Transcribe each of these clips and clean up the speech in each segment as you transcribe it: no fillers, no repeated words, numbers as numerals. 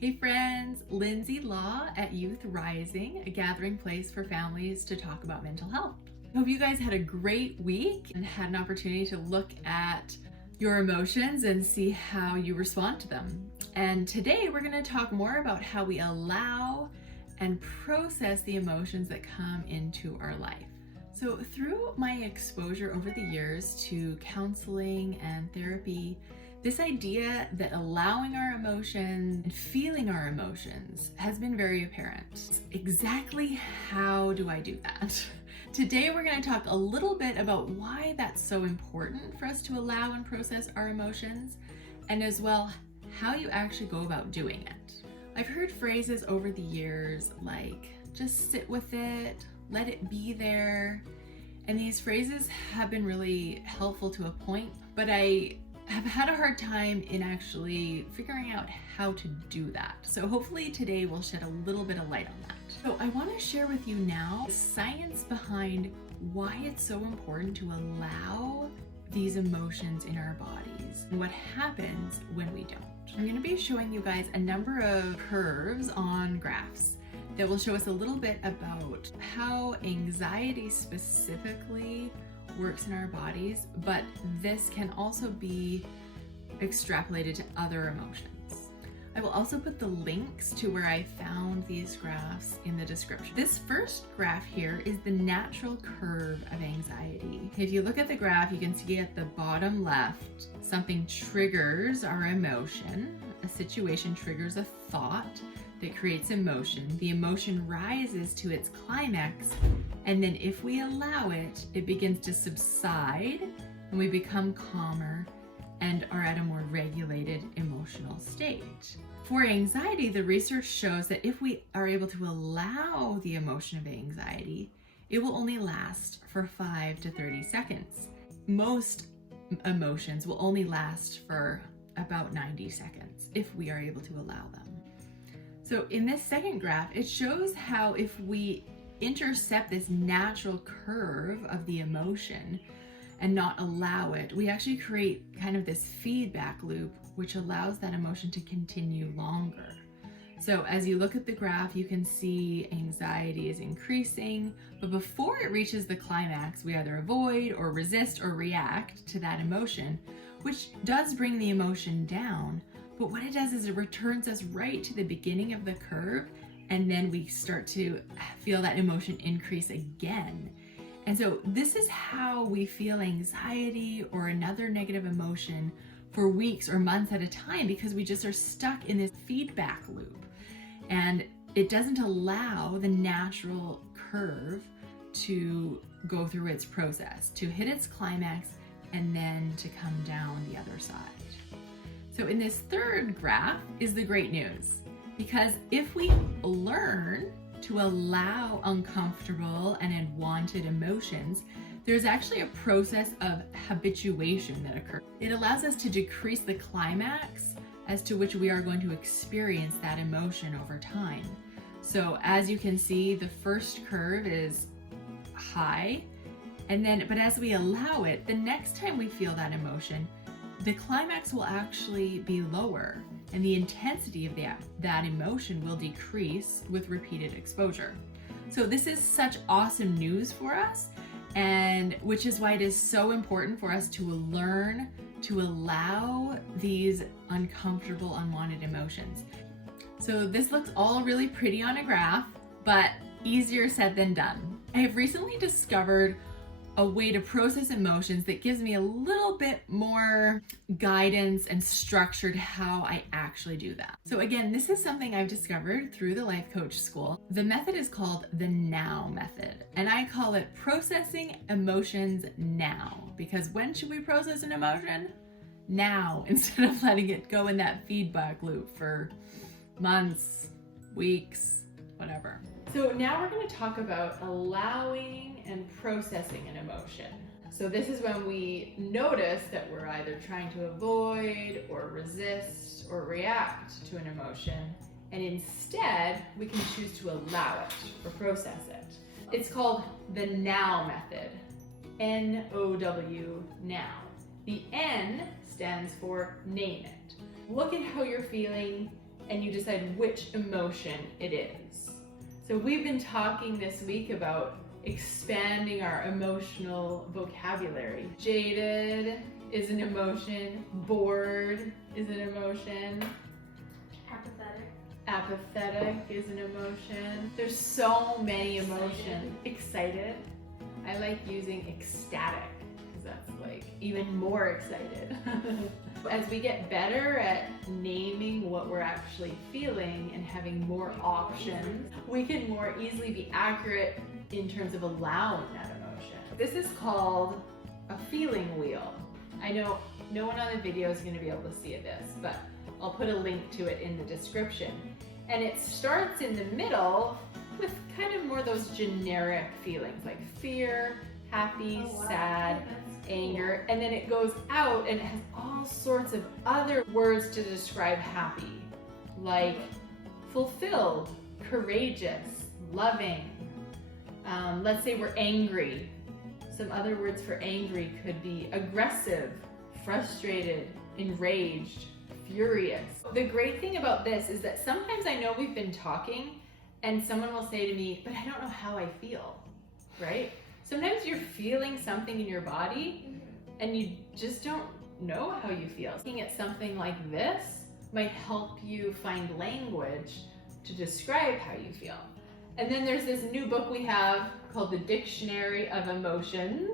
Hey friends, Lindsay Law at Youth Rising, a gathering place for families to talk about mental health. I hope you guys had a great week and had an opportunity to look at your emotions and see how you respond to them. And today we're going to talk more about how we allow and process the emotions that come into our life. So through my exposure over the years to counseling and therapy, this idea that allowing our emotions and feeling our emotions has been very apparent. Exactly how do I do that? Today we're going to talk a little bit about why that's so important for us to allow and process our emotions, and as well how you actually go about doing it. I've heard phrases over the years like, just sit with it, let it be there. And these phrases have been really helpful to a point, but I have had a hard time in actually figuring out how to do that. So hopefully today will shed a little bit of light on that. So I want to share with you now the science behind why it's so important to allow these emotions in our bodies and what happens when we don't. I'm going to be showing you guys a number of curves on graphs that will show us a little bit about how anxiety specifically works in our bodies, but this can also be extrapolated to other emotions. I will also put the links to where I found these graphs in the description. This first graph here is the natural curve of anxiety. If you look at the graph, you can see at the bottom left, something triggers our emotion. A situation triggers a thought that creates emotion. The emotion rises to its climax, and then if we allow it, it begins to subside and we become calmer and are at a more regulated emotional state. For anxiety, the research shows that if we are able to allow the emotion of anxiety, it will only last for 5 to 30 seconds. Most emotions will only last for about 90 seconds if we are able to allow them. So in this second graph, it shows how if we intercept this natural curve of the emotion and not allow it, we actually create kind of this feedback loop, which allows that emotion to continue longer. So as you look at the graph, you can see anxiety is increasing, but before it reaches the climax, we either avoid or resist or react to that emotion, which does bring the emotion down. But what it does is it returns us right to the beginning of the curve, and then we start to feel that emotion increase again. And so this is how we feel anxiety or another negative emotion for weeks or months at a time, because we just are stuck in this feedback loop. And it doesn't allow the natural curve to go through its process, to hit its climax, and then to come down the other side. So in this third graph is the great news, because if we learn to allow uncomfortable and unwanted emotions, there's actually a process of habituation that occurs. It allows us to decrease the climax as to which we are going to experience that emotion over time. So as you can see, the first curve is high, but as we allow it, the next time we feel that emotion, the climax will actually be lower, and the intensity of that emotion will decrease with repeated exposure. So this is such awesome news for us, and which is why it is so important for us to learn to allow these uncomfortable, unwanted emotions. So this looks all really pretty on a graph, but easier said than done. I have recently discovered a way to process emotions that gives me a little bit more guidance and structure to how I actually do that. So again, this is something I've discovered through the Life Coach School. The method is called the NOW method, and I call it processing emotions now, because when should we process an emotion? Now, instead of letting it go in that feedback loop for months, weeks, whatever. So now we're going to talk about allowing and processing an emotion. So this is when we notice that we're either trying to avoid or resist or react to an emotion, and instead we can choose to allow it or process it. It's called the NOW method, N-O-W, now. The N stands for name it. Look at how you're feeling and you decide which emotion it is. So we've been talking this week about expanding our emotional vocabulary. Jaded is an emotion, bored is an emotion, apathetic is an emotion. There's so many emotions. Excited. I like using ecstatic because that's like even more excited. As we get better at naming what we're actually feeling and having more options, we can more easily be accurate in terms of allowing that emotion. This is called a feeling wheel. I know no one on the video is going to be able to see this, but I'll put a link to it in the description. And it starts in the middle with kind of more those generic feelings like fear, happy, sad, anger, and then it goes out and it has all sorts of other words to describe happy, like fulfilled, courageous, loving. Let's say we're angry. Some other words for angry could be aggressive, frustrated, enraged, furious. The great thing about this is that sometimes I know we've been talking and someone will say to me, but I don't know how I feel, right? Sometimes you're feeling something in your body and you just don't know how you feel. Looking at something like this might help you find language to describe how you feel. And then there's this new book we have called The Dictionary of Emotions.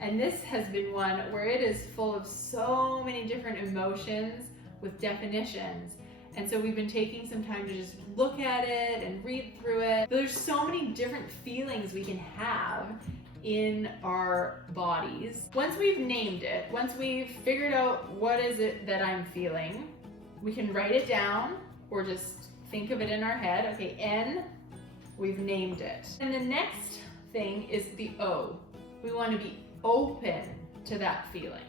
And this has been one where it is full of so many different emotions with definitions. And so we've been taking some time to just look at it and read through it. There's so many different feelings we can have in our bodies. Once we've named it, once we've figured out what is it that I'm feeling, we can write it down or just think of it in our head. Okay, N, we've named it. And the next thing is the O. We want to be open to that feeling.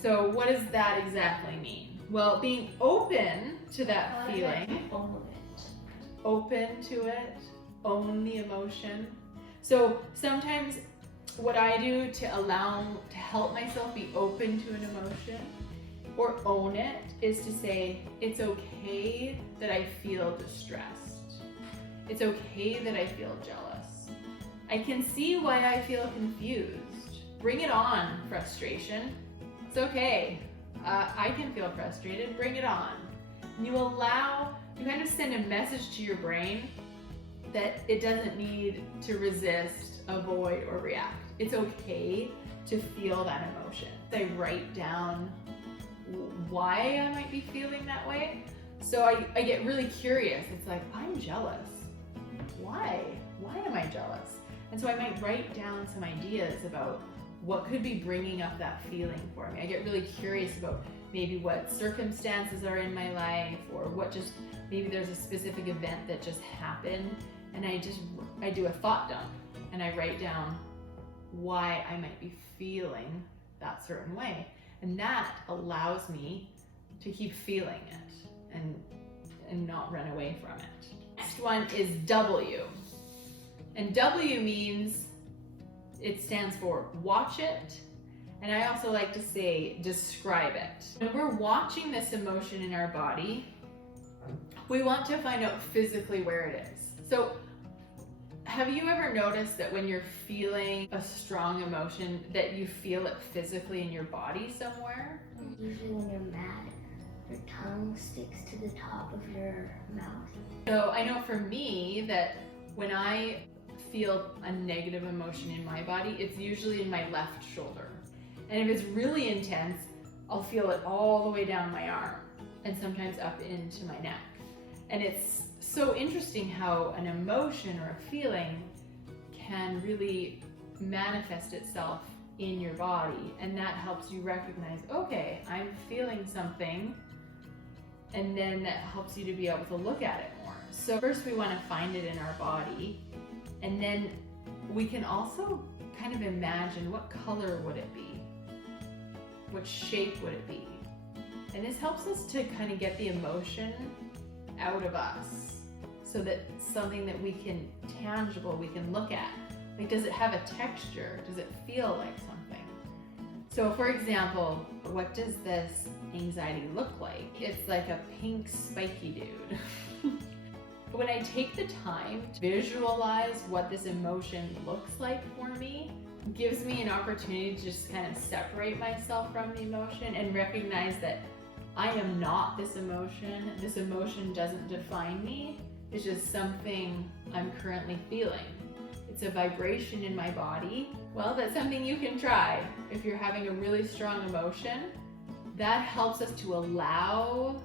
So what does that exactly mean? Well, being open to that feeling, open to it, own the emotion. So sometimes what I do to help myself be open to an emotion or own it is to say, it's okay that I feel distressed. It's okay that I feel jealous. I can see why I feel confused. Bring it on, frustration. It's okay. I can feel frustrated, bring it on. You kind of send a message to your brain that it doesn't need to resist, avoid, or react. It's okay to feel that emotion. I write down why I might be feeling that way. So I get really curious. It's like, I'm jealous. Why? Why am I jealous? And so I might write down some ideas about what could be bringing up that feeling for me. I get really curious about maybe what circumstances are in my life or maybe there's a specific event that just happened and I do a thought dump and I write down why I might be feeling that certain way. And that allows me to keep feeling it and not run away from it. Next one is W. And W means it stands for watch it, and I also like to say describe it. When we're watching this emotion in our body, we want to find out physically where it is. So have you ever noticed that when you're feeling a strong emotion that you feel it physically in your body somewhere? Usually when you're mad, your tongue sticks to the top of your mouth. So I know for me that when I feel a negative emotion in my body, it's usually in my left shoulder. And if it's really intense, I'll feel it all the way down my arm and sometimes up into my neck. And it's so interesting how an emotion or a feeling can really manifest itself in your body, and that helps you recognize, okay, I'm feeling something, and then that helps you to be able to look at it more. So first we want to find it in our body, and then we can also kind of imagine what color would it be? What shape would it be? And this helps us to kind of get the emotion out of us so that something that we can look at. Like, does it have a texture? Does it feel like something? So for example, what does this anxiety look like? It's like a pink spiky dude. When I take the time to visualize what this emotion looks like for me, it gives me an opportunity to just kind of separate myself from the emotion and recognize that I am not this emotion. This emotion doesn't define me. It's just something I'm currently feeling. It's a vibration in my body. Well, that's something you can try. If you're having a really strong emotion, that helps us to allow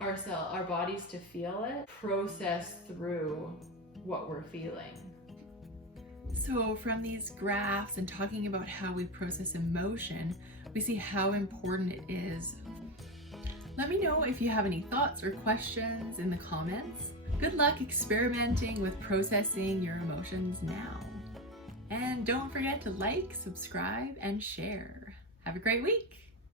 our bodies to feel it, process through what we're feeling. So from these graphs and talking about how we process emotion, we see how important it is. Let me know if you have any thoughts or questions in the comments. Good luck experimenting with processing your emotions now. And don't forget to like, subscribe, and share. Have a great week.